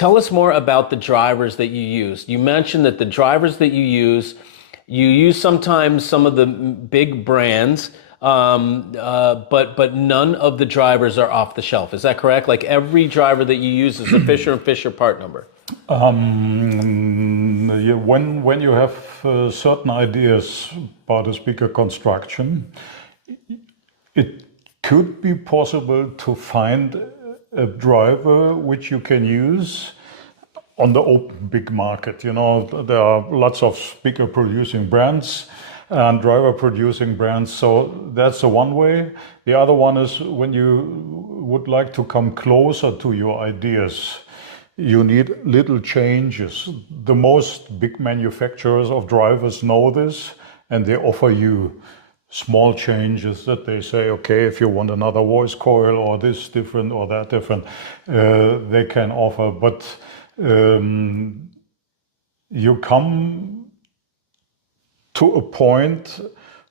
Tell us more about the drivers that you use. You mentioned that the drivers that you use sometimes some of the big brands, but none of the drivers are off the shelf. Is that correct? Like every driver that you use is a Fischer and Fischer part number. When you have certain ideas about a speaker construction, it could be possible to find a driver which you can use on the open big market. You know, there are lots of speaker producing brands and driver producing brands. So that's the one way. The other one is when you would like to come closer to your ideas, you need little changes. The most big manufacturers of drivers know this, and they offer you small changes that they say, okay, if you want another voice coil or this different or that different, they can offer. But you come to a point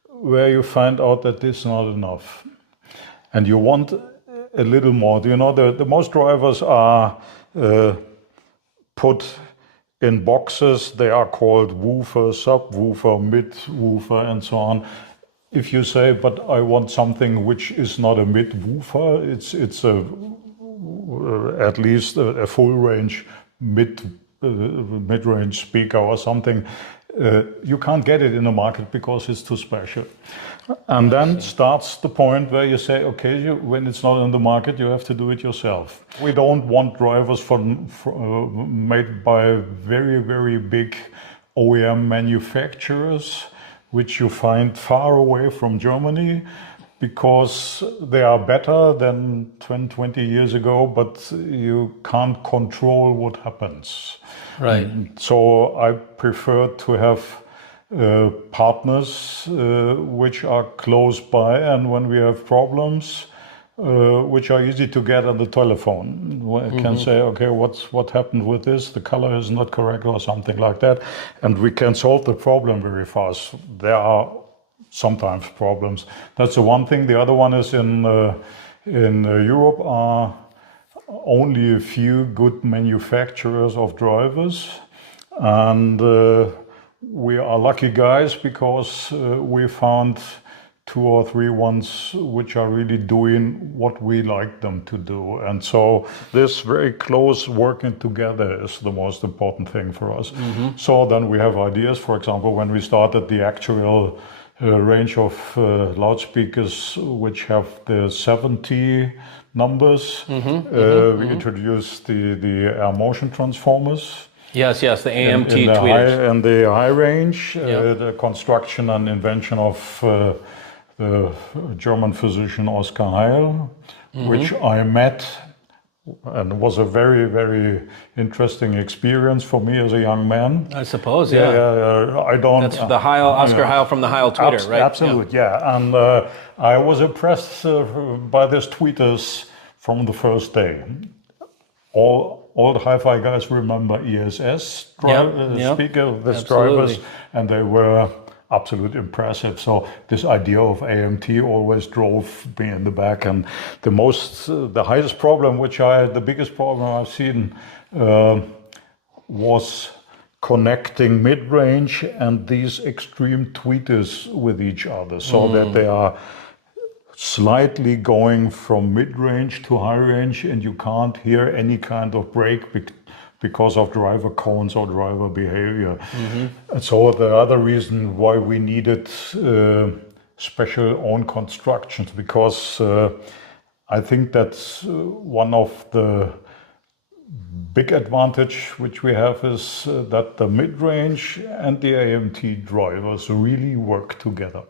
where you find out that this is not enough. And you want a little more. You know, the most drivers are put in boxes. They are called woofer, subwoofer, mid-woofer, and so on. If you say, but I want something which is not a mid-woofer, it's at least a full range mid-range speaker or something, you can't get it in the market because it's too special. And then starts the point where you say, okay, when it's not in the market, you have to do it yourself. We don't want drivers made by very, very big OEM manufacturers, which you find far away from Germany, because they are better than 20 years ago, but you can't control what happens. Right. So I prefer to have partners which are close by, and when we have problems, which are easy to get on the telephone. I can say, okay, what happened with this? The color is not correct or something like that, and we can solve the problem very fast. There are sometimes problems. That's the one thing. The other one is in Europe are only a few good manufacturers of drivers, and we are lucky guys because we found 2 or 3 ones which are really doing what we like them to do. And so this very close working together is the most important thing for us. So then we have ideas. For example, when we started the actual range of loudspeakers which have the 70 numbers, we introduced the air motion transformers. Yes, the AMT in tweeters. In the high range, the construction and invention of the German physician Oskar Heil, which I met, and was a very, very interesting experience for me as a young man. I suppose, yeah. I don't. That's the Heil, Oskar Heil from the Heil tweeter, right? Absolutely, yeah. And I was impressed by these tweeters from the first day. All the hi-fi guys remember ESS speaker, these drivers, and they were absolutely impressive. So this idea of AMT always drove me in the back. And the highest problem, the biggest problem I've seen was connecting mid-range and these extreme tweeters with each other, so that they are slightly going from mid-range to high range, and you can't hear any kind of break because of driver cones or driver behavior. And so the other reason why we needed special own constructions, because I think that's one of the big advantage which we have is that the mid-range and the AMT drivers really work together.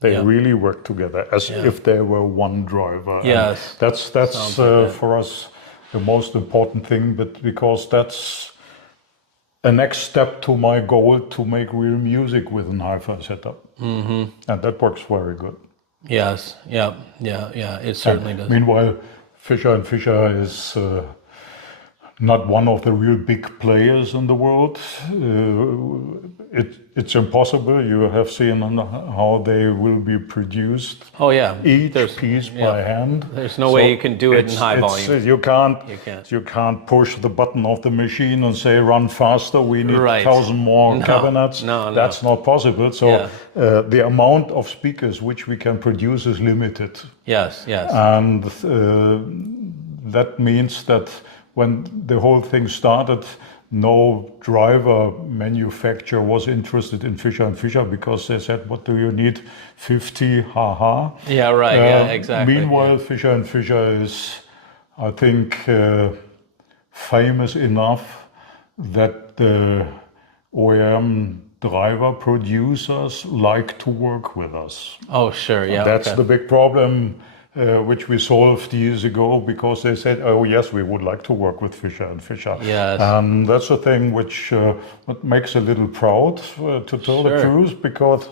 They really work together as if they were one driver. Yes. And that's for us the most important thing, but because that's a next step to my goal to make real music with an hi-fi setup. And that works very good. Yes, it certainly does. Meanwhile, Fischer&Fischer is not one of the real big players in the world. It's impossible. You have seen how they will be produced. Oh yeah, Each piece by hand. There's no way you can do it in high volume. You can't. can't. You can't push the button of the machine and say run faster. We need Right. 1,000 more cabinets. No. That's not possible. So the amount of speakers which we can produce is limited. Yes. And that means that when the whole thing started, no driver manufacturer was interested in Fischer&Fischer because they said, what do you need? 50, haha. Yeah, right. Yeah, exactly. Meanwhile, Fischer&Fischer is, I think, famous enough that the OEM driver producers like to work with us. Oh, sure. Yeah. That's the big problem which we solved years ago because they said, oh yes, we would like to work with Fischer&Fischer. Yes. And that's the thing which what makes a little proud to tell the truth, because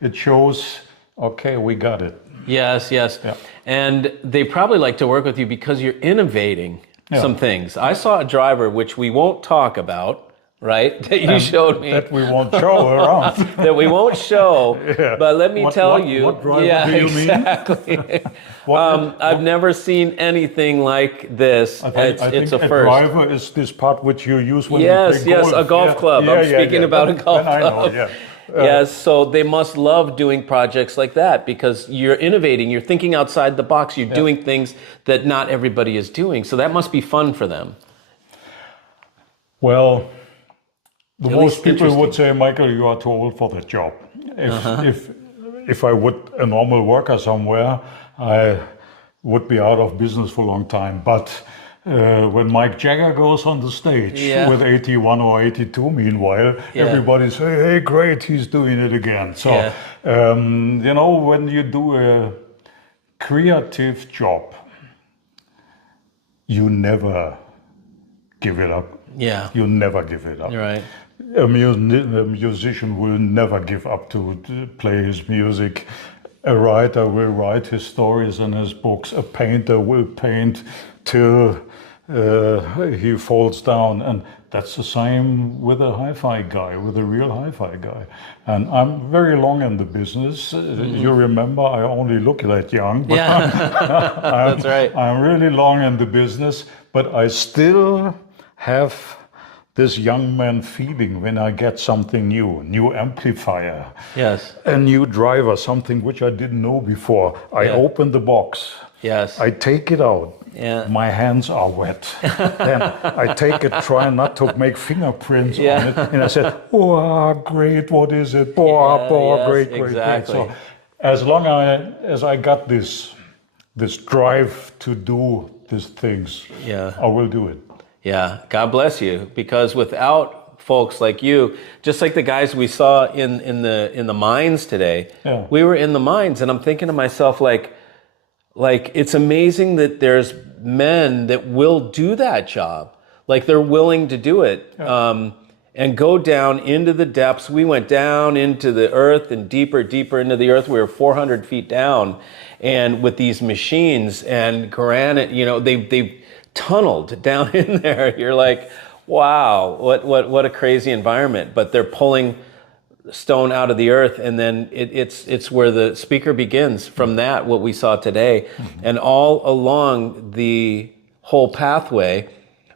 it shows, okay, we got it. Yes. Yeah. And they probably like to work with you because you're innovating some things. I saw a driver, which we won't talk about, right? That you showed me. That we won't show around. That we won't show. But let me tell you. What driver do you mean? I've never seen anything like this. I think it's a a first. driver is this part which you use when you play golf. A golf club. I'm speaking about a golf club. I know, Yes, so they must love doing projects like that because you're innovating, you're thinking outside the box, you're doing things that not everybody is doing. So that must be fun for them. Well, most people would say, Michael, you are too old for that job. If I would a normal worker somewhere, I would be out of business for a long time. But when Mike Jagger goes on the stage with 81 or 82, meanwhile, everybody say, hey, great, he's doing it again. So, you know, when you do a creative job, you never give it up. Yeah. You never give it up. You're right. A musician will never give up to play his music. A writer will write his stories and his books. A painter will paint till he falls down. And that's the same with a hi-fi guy, with a real hi-fi guy. And I'm very long in the business. You remember, I only look that young. But That's right. I'm really long in the business, but I still have this young man feeling when I get something new amplifier, a new driver, something which I didn't know before. I open the box, I take it out, my hands are wet. Then I take it, try not to make fingerprints on it, and I said, oh, great, what is it? Great. So as long as I got this drive to do these things, I will do it. Yeah, God bless you, because without folks like you, just like the guys we saw in the mines today, we were in the mines, and I'm thinking to myself, like it's amazing that there's men that will do that job, like they're willing to do it, and go down into the depths. We went down into the earth and deeper into the earth. We were 400 feet down, and with these machines and granite, you know, they've tunneled down in there. You're like, wow, what a crazy environment. But they're pulling stone out of the earth, and then it's where the speaker begins from that, what we saw today. And all along the whole pathway,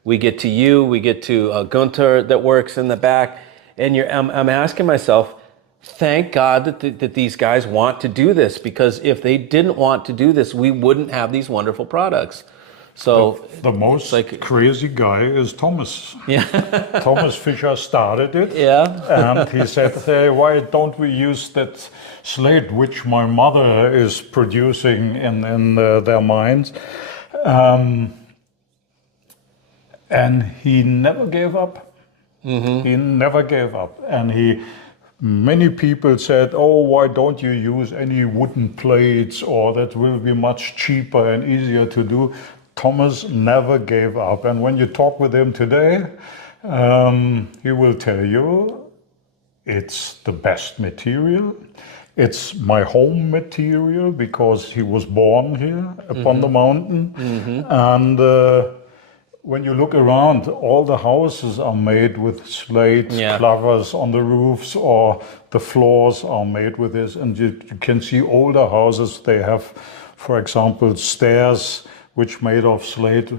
we get to you, we get to Gunter that works in the back, and I'm asking myself, thank God that these guys want to do this, because if they didn't want to do this, we wouldn't have these wonderful products. So the most crazy guy is Thomas. Thomas Fischer started it. And he said, hey, why don't we use that Slate which my mother is producing in their mines? And he never gave up. He never gave up. And many people said, oh, why don't you use any wooden plates, or that will be much cheaper and easier to do. Thomas never gave up, and when you talk with him today, he will tell you it's the best material. It's my home material because he was born here upon the mountain, and when you look around, all the houses are made with slate clovers on the roofs, or the floors are made with this. And you can see older houses, they have, for example, stairs which made of slate.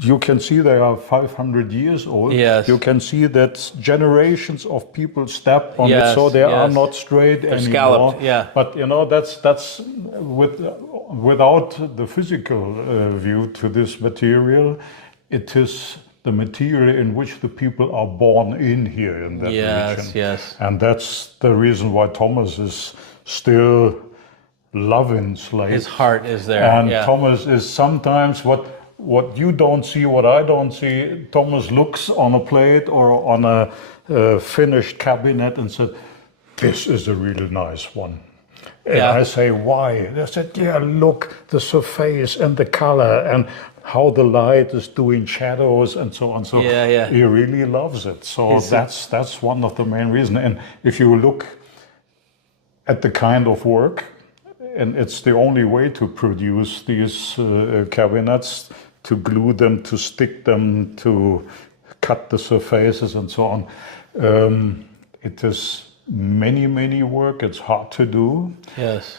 You can see they are 500 years old. Yes. You can see that generations of people step on it, so they are not straight anymore. Scalloped, yeah. But that's without the physical view to this material. It is the material in which the people are born in here in that region. Yes. And that's the reason why Thomas is still loving slate. His heart is there. And Thomas is sometimes what you don't see, what I don't see. Thomas looks on a plate or on a finished cabinet and said, "This is a really nice one." And I say, "Why?" They said, "Yeah, look, the surface and the color and how the light is doing shadows and so on." So he really loves it. So that's one of the main reasons. And if you look at the kind of work, and it's the only way to produce these cabinets, to glue them, to stick them, to cut the surfaces and so on. It is many work. It's hard to do. Yes.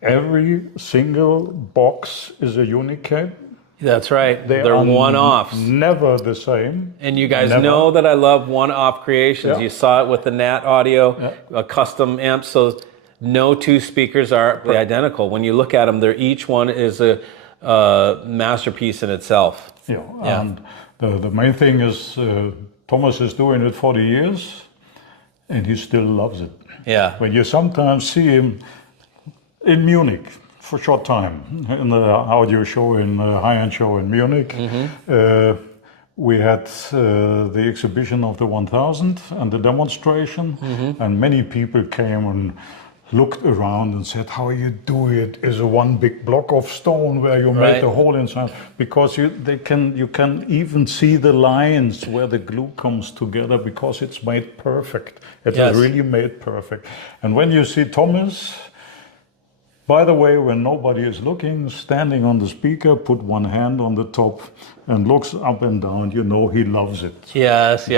Every single box is a unique cake. That's right. They're one-offs. Never the same. And you guys know that I love one-off creations. You saw it with the Nat Audio, a custom amp. So no two speakers are identical. When you look at them, each one is a masterpiece in itself. And the main thing is Thomas is doing it 40 years and he still loves it. Yeah. When you sometimes see him in Munich for a short time, in the audio show, in the high-end show in Munich, we had the exhibition of the 1000 and the demonstration, and many people came and looked around and said, "How you do it? Is a one big block of stone where you made the hole inside?" Because you can even see the lines where the glue comes together because it's made perfect. It is really made perfect. And when you see Thomas, by the way, when nobody is looking, standing on the speaker, put one hand on the top and looks up and down, you know he loves it. Yes.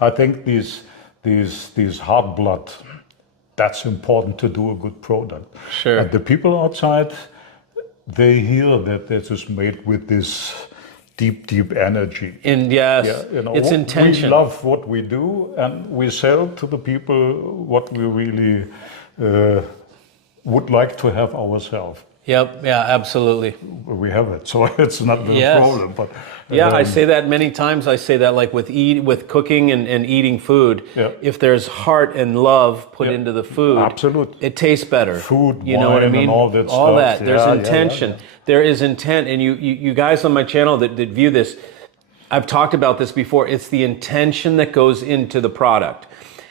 I think these hard blood, that's important to do a good product. Sure. And the people outside, they hear that this is made with this deep energy. And it's intention. We love what we do, and we sell to the people what we really would like to have ourselves. Yep. Yeah. Absolutely. We have it, so it's not a problem. But I say that many times. I say that like with cooking and eating food. If there's heart and love put into the food, absolutely, it tastes better. Food, you know what I mean? And all that stuff. All that. There's intention. There is intent, and you guys on my channel that view this, I've talked about this before. It's the intention that goes into the product,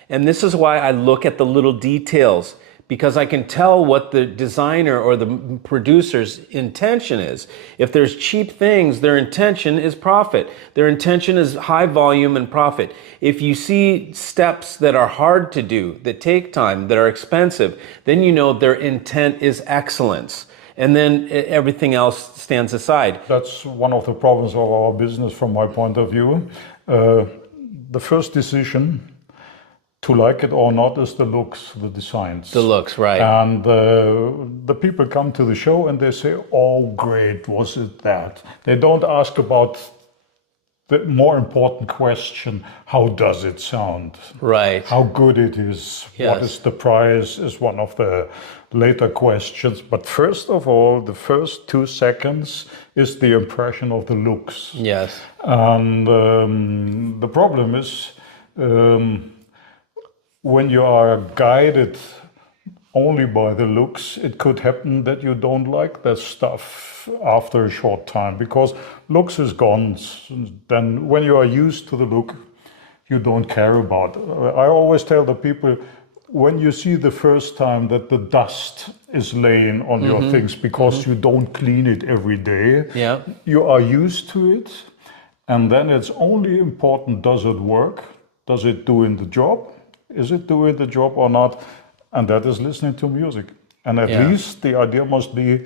and this is why I look at the little details. Because I can tell what the designer or the producer's intention is. If there's cheap things, their intention is profit. Their intention is high volume and profit. If you see steps that are hard to do, that take time, that are expensive, then you know their intent is excellence. And then everything else stands aside. That's one of the problems of our business from my point of view. The first decision to like it or not is the looks, the designs. The looks, right. And the people come to the show and they say, "Oh, great, was it that?" They don't ask about the more important question, how does it sound? Right. How good it is. What is the price is one of the later questions. But first of all, the first 2 seconds is the impression of the looks. Yes. And the problem is, when you are guided only by the looks, it could happen that you don't like that stuff after a short time, because looks is gone. Then when you are used to the look, you don't care about it. I always tell the people, when you see the first time that the dust is laying on your things because you don't clean it every day, you are used to it. And then it's only important, does it work? Does it do the job? Is it doing the job or not? And that is listening to music. And at least the idea must be,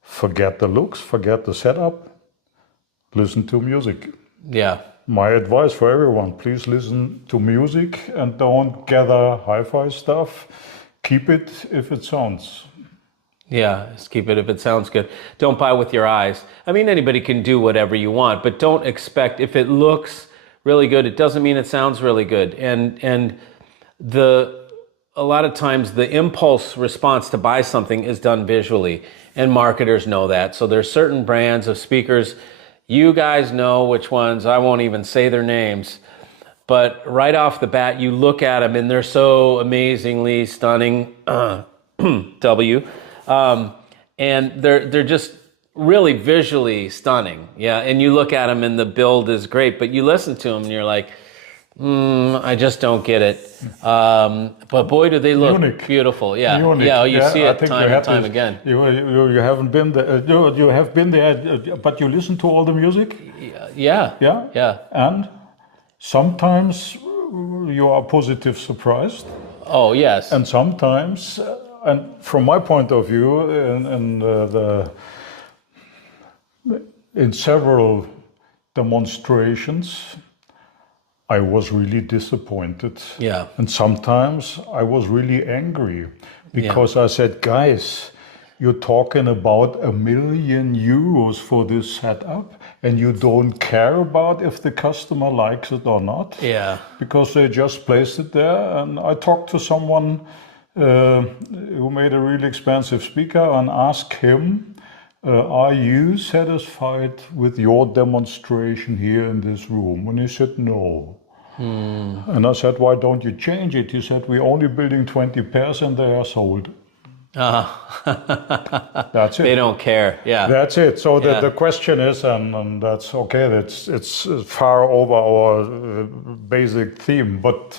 forget the looks, forget the setup, listen to music. Yeah. My advice for everyone, please listen to music and don't gather hi-fi stuff. Keep it if it sounds. Yeah, just keep it if it sounds good. Don't buy with your eyes. I mean, anybody can do whatever you want, but don't expect, if it looks really good, it doesn't mean it sounds really good. And a lot of times the impulse response to buy something is done visually, and marketers know that. So there's certain brands of speakers, you guys know which ones, I won't even say their names, but right off the bat, you look at them and they're so amazingly stunning, and they're just really visually stunning. Yeah, and you look at them and the build is great, but you listen to them and you're like, I just don't get it. But boy, do they look Unique. beautiful. Yeah, Unique. yeah. You see I it think time you and time again. You haven't been there. You have been there, but you listen to all the music. Yeah, Yeah. yeah. And sometimes you are positive surprised. Oh yes. And sometimes, and from my point of view, in several demonstrations, I was really disappointed. Yeah. And sometimes I was really angry because I said, guys, you're talking about €1 million for this setup and you don't care about if the customer likes it or not. Yeah. Because they just placed it there. And I talked to someone who made a really expensive speaker and asked him, are you satisfied with your demonstration here in this room? And he said, no. And I said, why don't you change it? He said, we're only building 20 pairs and they are sold. That's it. They don't care. Yeah. That's it. So the question is, and that's okay, it's far over our basic theme, but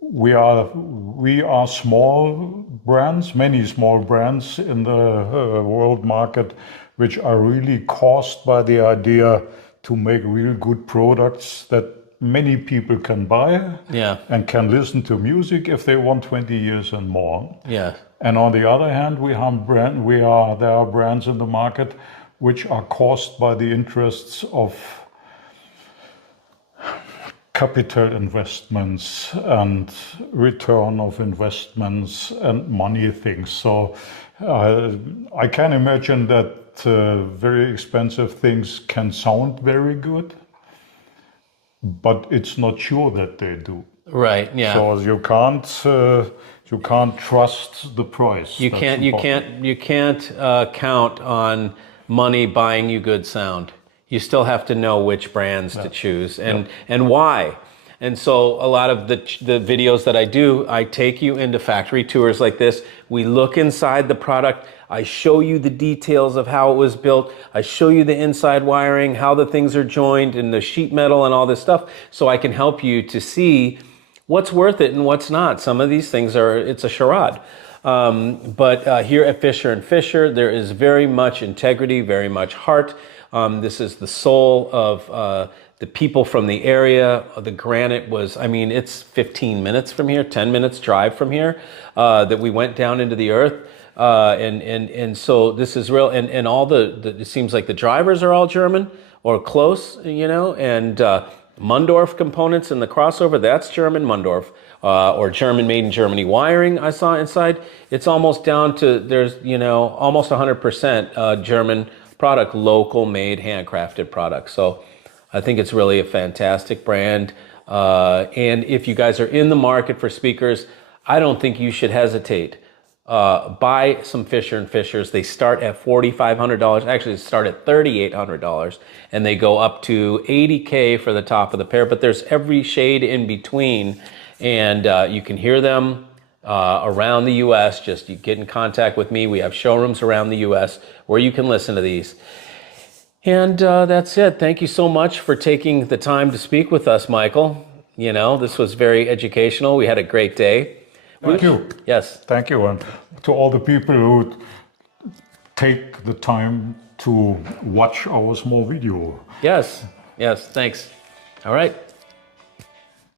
we are small brands, many small brands in the world market, which are really caused by the idea to make real good products that many people can buy and can listen to music if they want 20 years and more. Yeah. And on the other hand, there are brands in the market which are caused by the interests of capital investments and return of investments and money things. So I can imagine that very expensive things can sound very good, but it's not sure that they do. Right. Yeah. So you can't trust the price. You can't count on money buying you good sound. You still have to know which brands to choose and why. And so a lot of the videos that I do, I take you into factory tours like this. We look inside the product. I show you the details of how it was built. I show you the inside wiring, how the things are joined and the sheet metal and all this stuff. So I can help you to see what's worth it and what's not. Some of these things it's a charade. But here at Fischer & Fischer, there is very much integrity, very much heart. This is the soul of the people from the area. The granite was, it's 15 minutes from here, 10 minutes drive from here, that we went down into the earth. And so this is real. And all it seems like the drivers are all German or close, and Mundorf components in the crossover, that's German Mundorf, or German made in Germany wiring I saw inside. It's almost down to, there's, almost 100% German product, local made, handcrafted product. So I think it's really a fantastic brand. And if you guys are in the market for speakers, I don't think you should hesitate. Buy some Fischer & Fischers. They start at $4,500. Actually, they start at $3,800, and they go up to $80K for the top of the pair. But there's every shade in between, and you can hear them around the U.S. Just you get in contact with me. We have showrooms around the U.S. where you can listen to these. And that's it. Thank you so much for taking the time to speak with us, Michael. This was very educational. We had a great day. Thank you. Yes. Thank you. And to all the people who take the time to watch our small video. Yes. Yes. Thanks. All right.